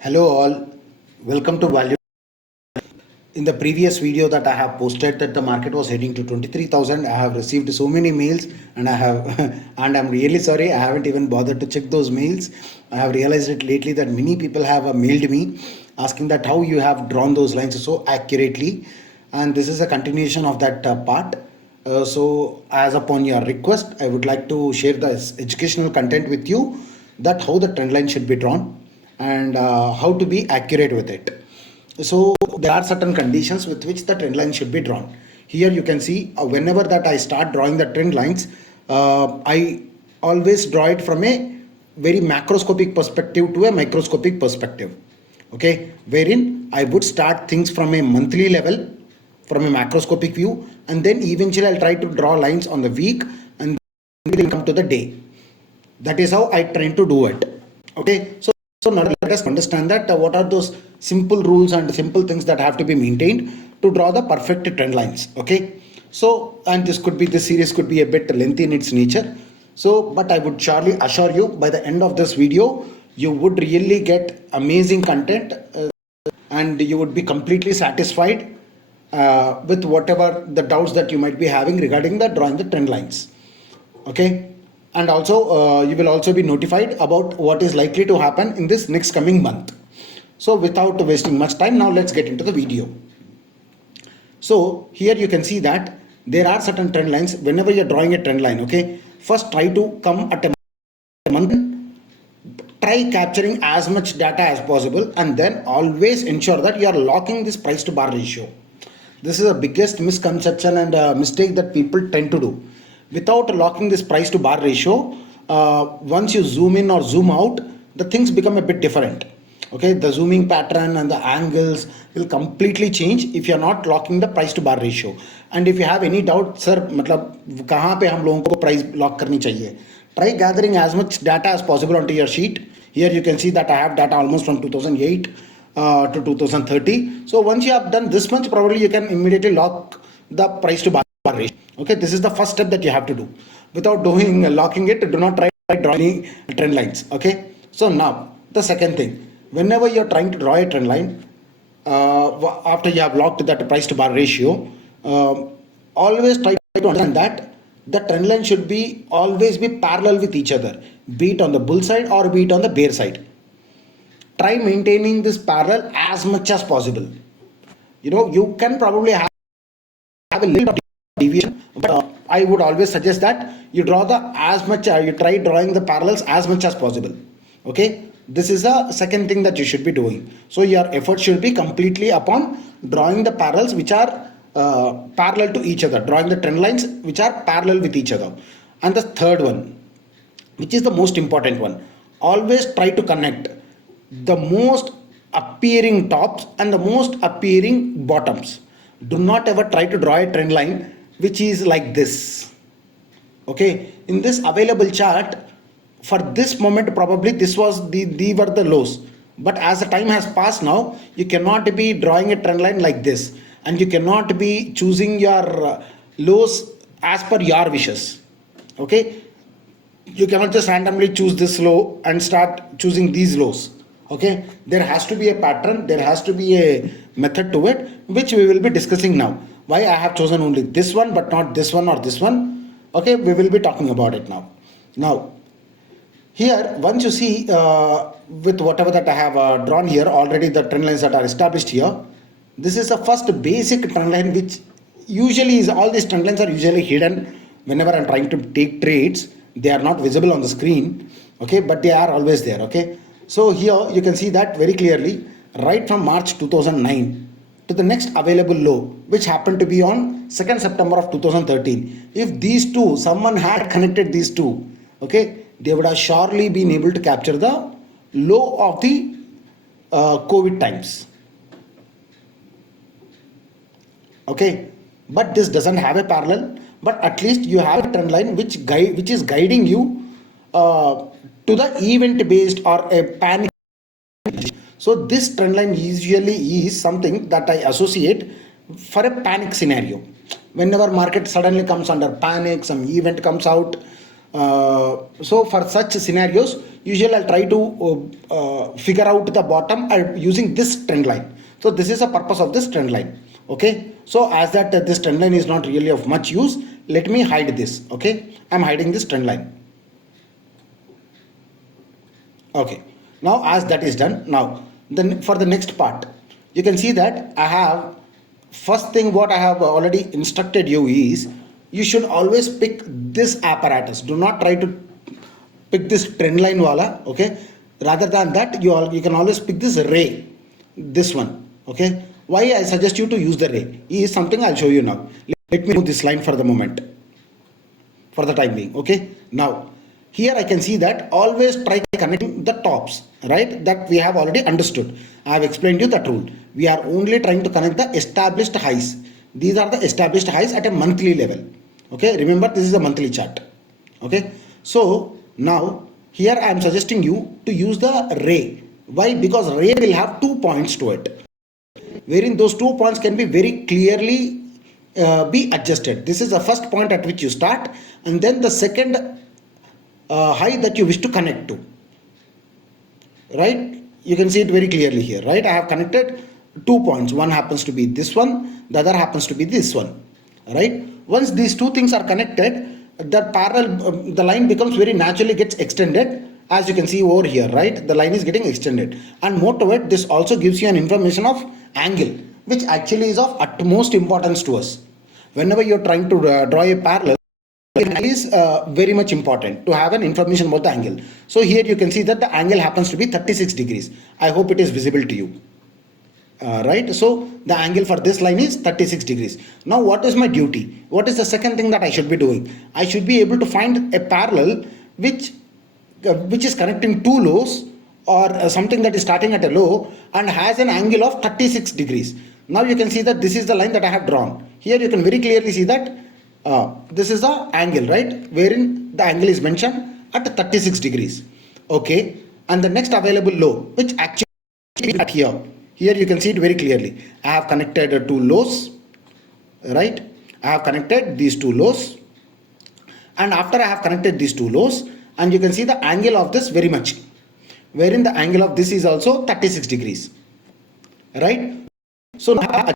Hello all, welcome to Value. In the previous video that I have posted that the market was heading to 23,000, I have received so many mails and I have and I'm really sorry I haven't even bothered to check those mails. I have realized it lately that many people have mailed me asking that how you have drawn those lines so accurately, and this is a continuation of that part. So as upon your request, I would like to share this educational content with you, that how the trend line should be drawn and how to be accurate with it. So there are certain conditions with which the trend line should be drawn. Here you can see whenever that I start drawing the trend lines, I always draw it from a very macroscopic perspective to a microscopic perspective. Okay, wherein I would start things from a monthly level, from a macroscopic view, and then eventually I'll try to draw lines on the week and then come to the day. That is how I try to do it. Okay, so now let us understand that what are those simple rules and simple things that have to be maintained to draw the perfect trend lines. Okay, so and this series could be a bit lengthy in its nature. So, but I would surely assure you by the end of this video, you would really get amazing content and you would be completely satisfied with whatever the doubts that you might be having regarding the drawing the trend lines. Okay, and also you will also be notified about what is likely to happen in this next coming month. So without wasting much time, now let's get into the video. So here you can see that there are certain trend lines. Whenever you're drawing a trend line, okay, first try to come at a month, try capturing as much data as possible, and then always ensure that you are locking this price to bar ratio. This is the biggest misconception and mistake that people tend to do. Without locking this price to bar ratio, once you zoom in or zoom out, the things become a bit different. Okay, the zooming pattern and the angles will completely change if you are not locking the price to bar ratio. And if you have any doubt, sir, मतलब कहाँ पे हम लोगों को price lock करनी चाहिए? Try gathering as much data as possible onto your sheet. Here you can see that I have data almost from 2008 to 2030. So once you have done this much, probably you can immediately lock the price to bar ratio. Okay, this is the first step that you have to do. Without doing locking it, do not try drawing trend lines. Okay, so now the second thing. Whenever you're trying to draw a trend line, after you have locked that price to bar ratio, always try to understand that the trend line should be always be parallel with each other, be it on the bull side or be it on the bear side. Try maintaining this parallel as much as possible. You know, you can probably have a little deviation, but I would always suggest that you draw you try drawing the parallels as much as possible. Okay, this is the second thing that you should be doing. So your effort should be completely upon drawing the parallels which are parallel to each other, drawing the trend lines which are parallel with each other. And the third one, which is the most important one, always try to connect the most appearing tops and the most appearing bottoms. Do not ever try to draw a trend line which is like this. Okay, in this available chart, for this moment probably these were the lows, but as the time has passed now, you cannot be drawing a trend line like this, and you cannot be choosing your lows as per your wishes. Okay, you cannot just randomly choose this low and start choosing these lows. Okay, there has to be a pattern, there has to be a method to it, which we will be discussing now. Why I have chosen only this one but not this one or this one, okay, we will be talking about it now. Here, once you see with whatever that I have drawn here, already the trend lines that are established here, this is the first basic trend line, which usually is, all these trend lines are usually hidden whenever I'm trying to take trades. They are not visible on the screen, okay, but they are always there. Okay, so here you can see that very clearly, right from March 2009 to the next available low, which happened to be on 2nd September of 2013. If these two, someone had connected these two, okay, they would have surely been able to capture the low of the COVID times. Okay, but this doesn't have a parallel, but at least you have a trend line which is guiding you to the event based or a panic. So this trend line usually is something that I associate for a panic scenario. Whenever market suddenly comes under panic, some event comes out. So for such scenarios, usually I'll try to figure out the bottom using this trend line. So this is the purpose of this trend line. Okay, so as that this trend line is not really of much use, let me hide this. Okay, I'm hiding this trend line. Okay, now as that is done, now then for the next part, you can see that I have, first thing what I have already instructed you is, you should always pick this apparatus. Do not try to pick this trend line wala. Okay, rather than that, you can always pick this ray, this one. Okay, why I suggest you to use the ray is something I'll show you now. Let me move this line for the moment, for the time being. Okay, now here I can see that always try connecting the tops, right? That we have already understood. I have explained you that rule. We are only trying to connect the established highs. These are the established highs at a monthly level. Okay, remember this is a monthly chart. Okay, so now here I am suggesting you to use the ray. Why? Because ray will have 2 points to it, wherein those 2 points can be very clearly be adjusted. This is the first point at which you start, and then the second high that you wish to connect to, right? You can see it very clearly here, right? I have connected 2 points. One happens to be this one, the other happens to be this one, right? Once these two things are connected, the parallel, the line becomes very naturally gets extended, as you can see over here, right? The line is getting extended, and more to it, this also gives you an information of angle, which actually is of utmost importance to us. Whenever you're trying to draw a parallel, it is very much important to have an information about the angle. So here you can see that the angle happens to be 36 degrees. I hope it is visible to you. Right, so the angle for this line is 36 degrees. Now what is my duty? What is the second thing that I should be doing? I should be able to find a parallel which is connecting two lows, or something that is starting at a low and has an angle of 36 degrees. Now you can see that this is the line that I have drawn. Here you can very clearly see that this is the angle, right, wherein the angle is mentioned at 36 degrees. Okay, and the next available low, which actually is at here. Here you can see it very clearly. I have connected two lows, right? I have connected these two lows, and after I have connected these two lows, and you can see the angle of this very much, wherein the angle of this is also 36 degrees, right? So now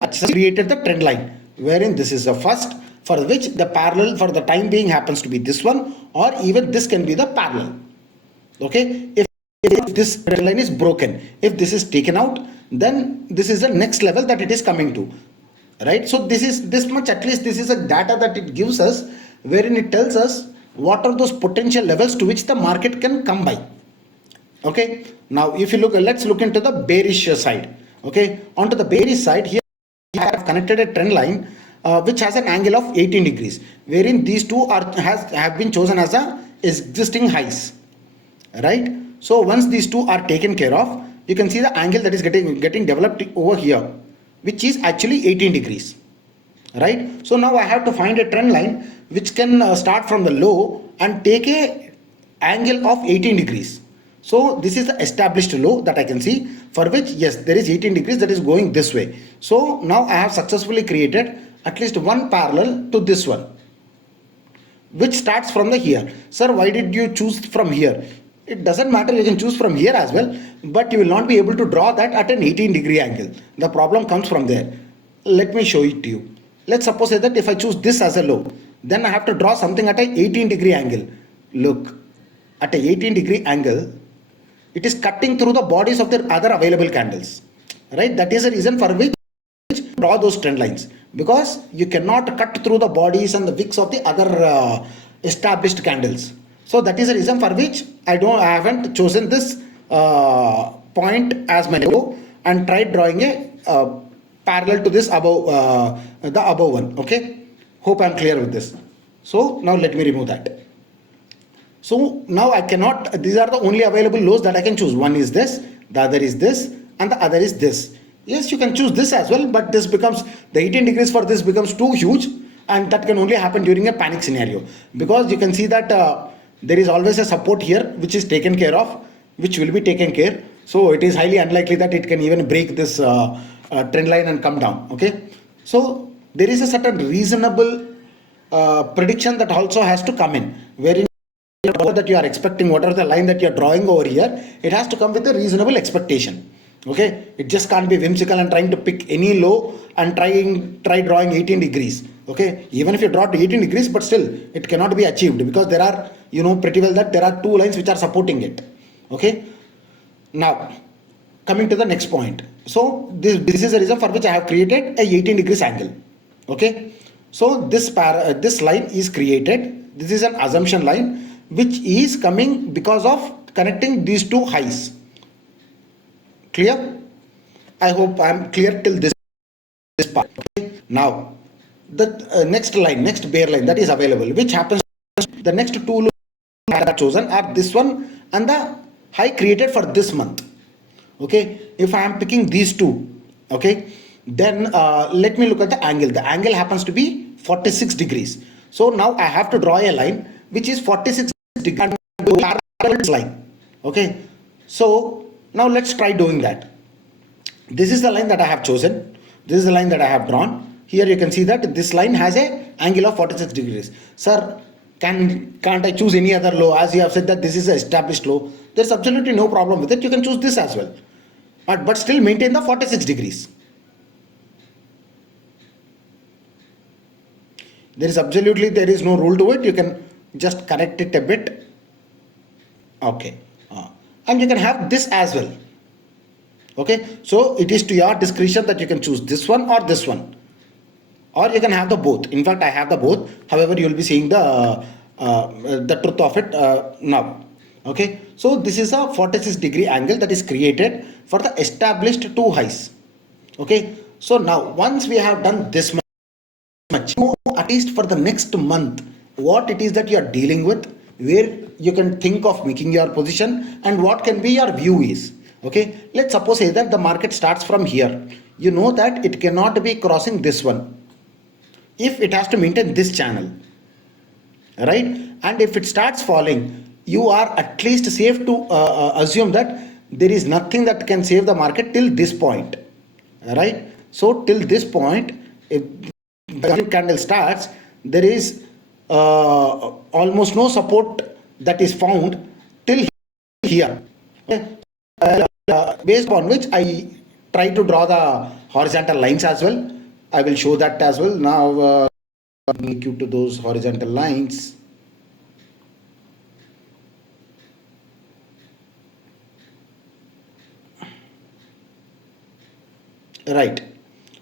I created the trend line, wherein this is the first, for which the parallel for the time being happens to be this one, or even this can be the parallel. Okay, if this trend line is broken, if this is taken out, then this is the next level that it is coming to, right? So this is this much, at least this is a data that it gives us, wherein it tells us what are those potential levels to which the market can come by. Okay, now if you look, let's look into the bearish side. Okay, onto the bearish side, here I have connected a trend line which has an angle of 18 degrees, wherein these two have been chosen as the existing highs, right? So once these two are taken care of, you can see the angle that is getting developed over here, which is actually 18 degrees, right? So now I have to find a trend line which can start from the low and take a angle of 18 degrees. So this is the established low that I can see, for which yes, there is 18 degrees that is going this way. So now I have successfully created at least one parallel to this one, which starts from the here. Sir, why did you choose from here? It doesn't matter, you can choose from here as well, but you will not be able to draw that at an 18 degree angle. The problem comes from there. Let me show it to you. Let's suppose that if I choose this as a low, then I have to draw something at an 18 degree angle. Look, at an 18 degree angle, it is cutting through the bodies of the other available candles, right? That is the reason for which draw those trend lines, because you cannot cut through the bodies and the wicks of the other established candles. So that is the reason for which I haven't chosen this point as my low and tried drawing a parallel to this above the above one. Okay, hope I'm clear with this. So now let me remove that. So now I cannot, these are the only available lows that I can choose. One is this, the other is this, and the other is this. Yes, you can choose this as well, but this becomes, the 18 degrees for this becomes too huge, and that can only happen during a panic scenario, because you can see that there is always a support here which is taken care of, which will be taken care. So it is highly unlikely that it can even break this trend line and come down. Okay, so there is a certain reasonable prediction that also has to come in, wherein that you are expecting, whatever the line that you are drawing over here, it has to come with a reasonable expectation. Okay, it just can't be whimsical and trying to pick any low and try drawing 18 degrees. Okay, even if you draw to 18 degrees, but still it cannot be achieved, because there are, you know pretty well that there are two lines which are supporting it. Okay, now coming to the next point. So this is the reason for which I have created a 18 degrees angle. Okay, so this line is created. This is an assumption line which is coming because of connecting these two highs. Clear? I hope I am clear till this part. Okay? Now the next bear line that is available, which happens, the next two that are chosen are this one and the high created for this month. Okay, if I am picking these two, okay, then let me look at the angle. The angle happens to be 46 degrees. So now I have to draw a line which is 46 degrees line. Okay, so now let's try doing that. This is the line that I have chosen. This is the line that I have drawn. Here you can see that this line has a angle of 46 degrees. Sir, can't I choose any other low? As you have said that this is an established low, there's absolutely no problem with it. You can choose this as well, but still maintain the 46 degrees. There is no rule to it. You can just correct it a bit. Okay, and you can have this as well. Okay, so it is to your discretion that you can choose this one or this one, or you can have the both. In fact, I have the both. However, you will be seeing the truth of it now. Okay, so this is a 46 degree angle that is created for the established two highs. Okay, so now once we have done this much, at least for the next month, what it is that you are dealing with, where you can think of making your position, and what can be your view is. Okay, let's suppose say that the market starts from here. You know that it cannot be crossing this one if it has to maintain this channel, right? And if it starts falling, you are at least safe to assume that there is nothing that can save the market till this point, right? So till this point, if the candle starts, there is almost no support that is found till here. Okay? Based on which I try to draw the horizontal lines as well. I will show that as well. Now make you to those horizontal lines. Right.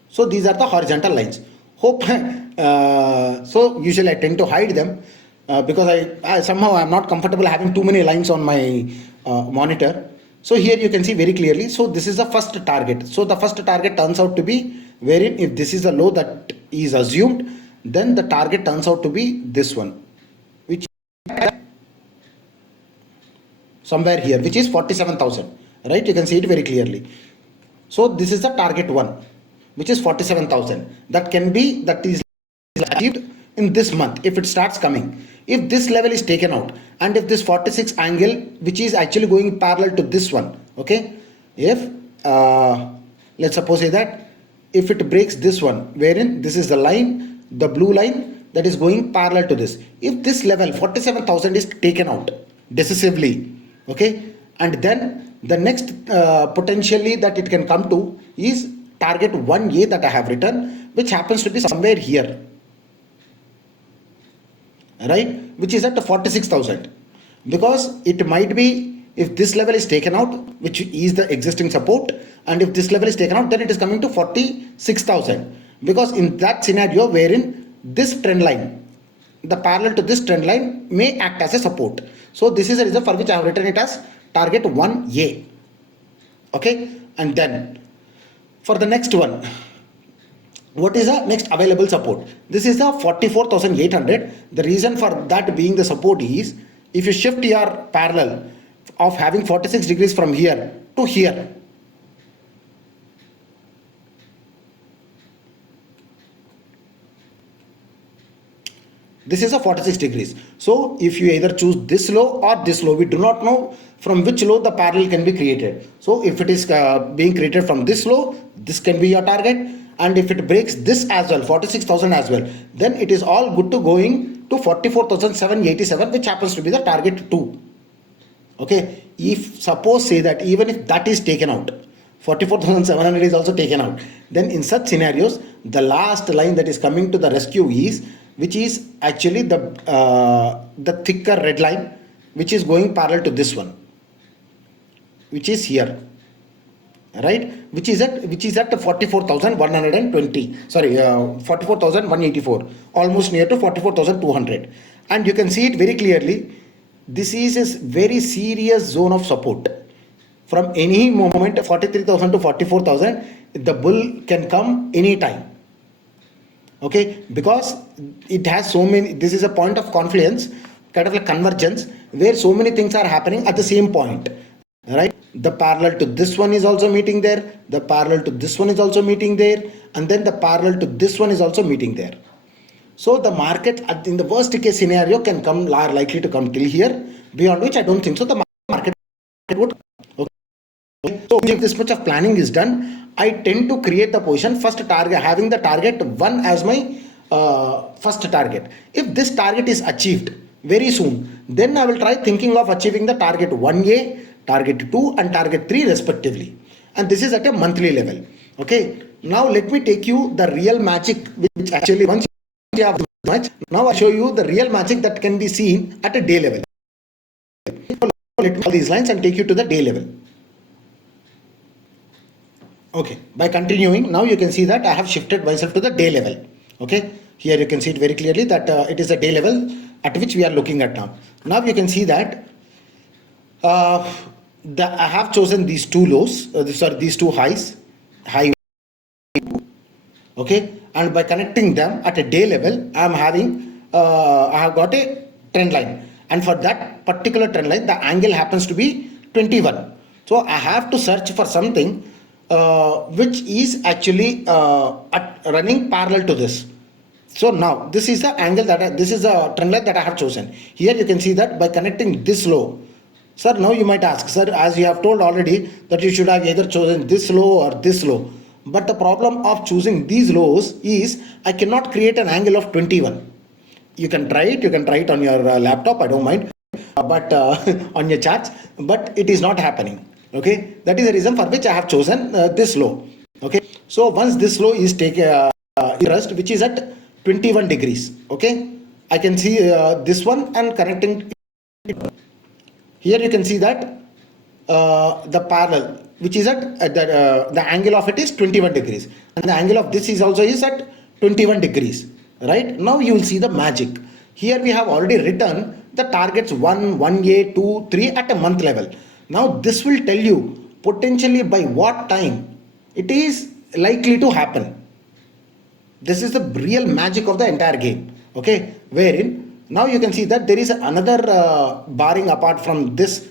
So these are the horizontal lines. Hope so usually I tend to hide them because I somehow I'm not comfortable having too many lines on my monitor. So here you can see very clearly. So this is the first target. So the first target turns out to be wherein if this is the low that is assumed, then the target turns out to be this one, which is somewhere here, which is 47,000. Right? You can see it very clearly. So this is the target one, which is 47,000. That is achieved in this month if it starts coming. If this level is taken out, and if this 46 angle, which is actually going parallel to this one, okay, if let's suppose say that if it breaks this one, wherein this is the line, the blue line that is going parallel to this, if this level 47,000 is taken out decisively, okay, and then the next potentially that it can come to is target 1A that I have written, which happens to be somewhere here, right, which is at 46,000, because it might be if this level is taken out, which is the existing support, and if this level is taken out, then it is coming to 46,000, because in that scenario wherein this trend line, the parallel to this trend line may act as a support. So this is the reason for which I have written it as target 1A. Okay, and then for the next one, what is the next available support? This is the 44,800. The reason for that being the support is if you shift your parallel of having 46 degrees from here to here, this is a 46 degrees. So if you either choose this low or this low, we do not know from which low the parallel can be created. So if it is being created from this low, this can be your target, and if it breaks this as well, 46,000 as well, then it is all good to going to 44,787, which happens to be the target 2. Okay, if suppose say that even if that is taken out, 44,700 is also taken out, then in such scenarios the last line that is coming to the rescue is, which is actually the thicker red line, which is going parallel to this one, which is here, right, which is at 44,120, sorry, 44,184, almost near to 44,200. And you can see it very clearly. This is a very serious zone of support. From any moment, 43,000 to 44,000, the bull can come anytime. Okay, because it has so many, this is a point of confluence, kind of like convergence, where so many things are happening at the same point, right? The parallel to this one is also meeting there, the parallel to this one is also meeting there, and then the parallel to this one is also meeting there. So the market in the worst case scenario can come, are likely to come till here, beyond which I don't think so the market would. Okay. So if this much of planning is done, I tend to create the position first target, having the target 1 as my first target. If this target is achieved very soon, then I will try thinking of achieving the target 1A, target 2 and target 3 respectively. And this is at a monthly level. Okay. Now let me take you the real magic, which actually once you have much, now I'll show you the real magic that can be seen at a day level. Let me all these lines and take you to the day level. Okay, by continuing, now you can see that I have shifted myself to the day level. Okay, here you can see it very clearly that it is a day level at which we are looking at now. Now you can see that I have chosen these two lows, these two highs, high. Okay, and by connecting them at a day level, I have got a trend line, and for that particular trend line, the angle happens to be 21. So I have to search for something which is actually running parallel to this. So now this is the angle that this is the trend line that I have chosen. Here you can see that by connecting this low. Sir, now you might ask, sir, as you have told already that you should have either chosen this low or this low. But the problem of choosing these lows is I cannot create an angle of 21. You can try it on your laptop, I don't mind, but on your charts, but it is not happening. Okay, that is the reason for which I have chosen this low. Okay, so once this low is taken which is at 21 degrees. Okay, I can see this one and connecting. Here you can see that the parallel, which is at the angle of it is 21 degrees, and the angle of this is also is at 21 degrees. Right now you will see the magic. Here we have already written the targets 1, 1A, 2, 3 at a month level. Now this will tell you potentially by what time it is likely to happen. This is the real magic of the entire game. Okay, wherein now you can see that there is another barring apart from this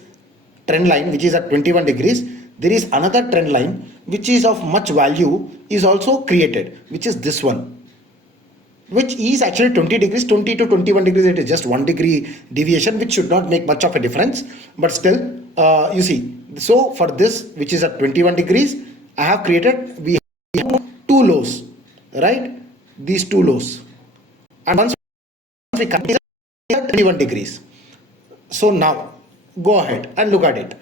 trend line, which is at 21 degrees. There is another trend line which is of much value is also created, which is this one, which is actually 20 degrees, 20 to 21 degrees. It is just 1 degree deviation, which should not make much of a difference, but still you see. So for this, which is at 21 degrees, I have created, we have two lows, right? These two lows, and once we continue at 21 degrees. So now go ahead and look at it.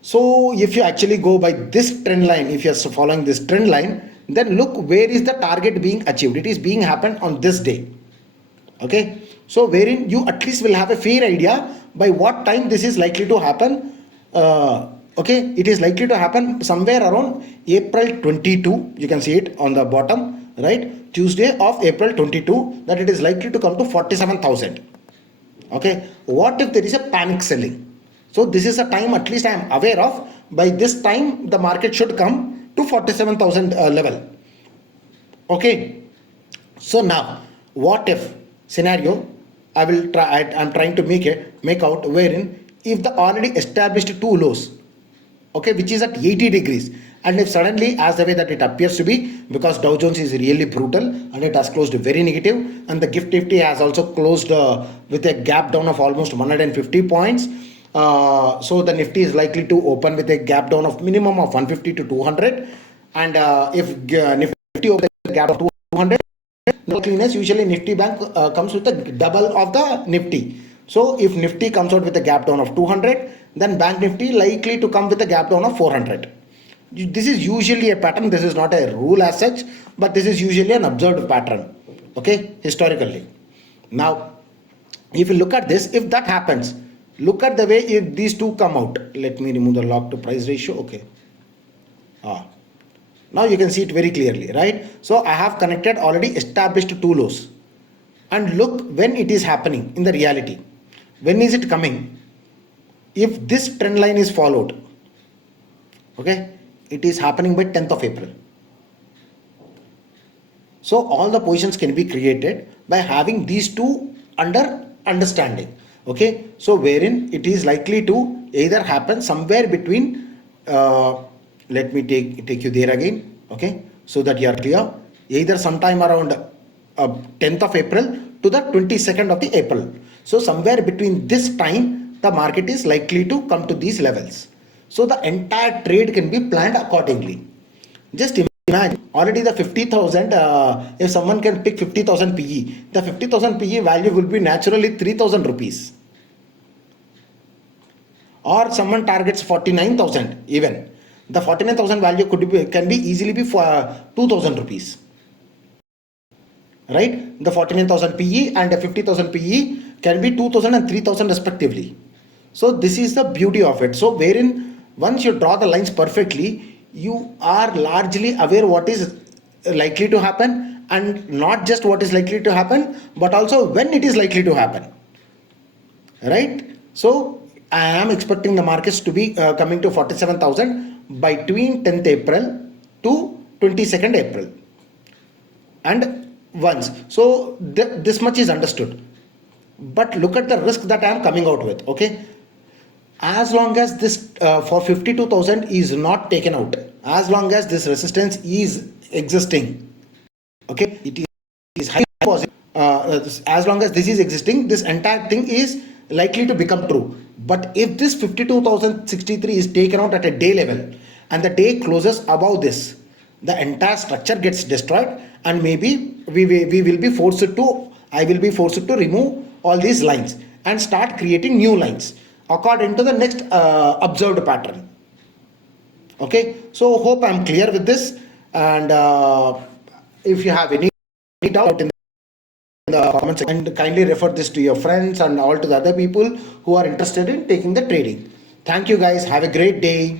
So if you actually go by this trend line, if you are following this trend line, then look where is the target being achieved. It is being happened on this day. Okay, so wherein you at least will have a fair idea by what time this is likely to happen. Okay, it is likely to happen somewhere around April 22. You can see it on the bottom, right? Tuesday of April 22, that it is likely to come to 47,000. Okay, what if there is a panic selling? So this is a time at least I am aware of. By this time the market should come to 47,000 level. Okay, so now what if scenario I will try, I'm trying to make out wherein if the already established two lows, okay, which is at 80 degrees, and if suddenly, as the way that it appears to be, because Dow Jones is really brutal and it has closed very negative, and the gift Nifty has also closed with a gap down of almost 150 points. So the Nifty is likely to open with a gap down of minimum of 150 to 200, and if Nifty over the gap of 200, cleanest, usually Nifty Bank comes with a double of the Nifty. So if Nifty comes out with a gap down of 200, then Bank Nifty likely to come with a gap down of 400. This is usually a pattern. This is not a rule as such, but this is usually an observed pattern, okay, historically. Now, if you look at this, if that happens, look at the way if these two come out. Let me remove the log to price ratio. Okay. Now you can see it very clearly, right? So I have connected already established two lows. And look when it is happening in the reality. When is it coming? If this trend line is followed, okay, it is happening by 10th of April. So all the positions can be created by having these two under understanding. Okay, so wherein it is likely to either happen somewhere between let me take you there again, okay, so that you are clear. Either sometime around 10th of April to the 22nd of the April. So somewhere between this time, the market is likely to come to these levels. So the entire trade can be planned accordingly. Just imagine already the 50,000, if someone can pick 50,000 PE, the 50,000 PE value will be naturally 3,000 rupees. Or someone targets 49,000 even. The 49,000 value can be easily be for 2,000 rupees. Right? The 49,000 PE and the 50,000 PE can be 2,000 and 3,000 respectively. So this is the beauty of it. So wherein once you draw the lines perfectly, you are largely aware what is likely to happen, and not just what is likely to happen, but also when it is likely to happen. Right? So I am expecting the markets to be coming to 47,000 between 10th April to 22nd April. And once, so this much is understood. But look at the risk that I am coming out with, okay? As long as this for 52,000 is not taken out, as long as this resistance is existing, okay, it is highly positive. As long as this is existing, this entire thing is likely to become true. But if this 52,063 is taken out at a day level and the day closes above this, the entire structure gets destroyed, and maybe we will be forced to, I will be forced to remove all these lines and start creating new lines according to the next observed pattern. Okay, so hope I'm clear with this, and if you have any doubt in the comments, and kindly refer this to your friends and all to the other people who are interested in taking the trading. Thank you guys, have a great day.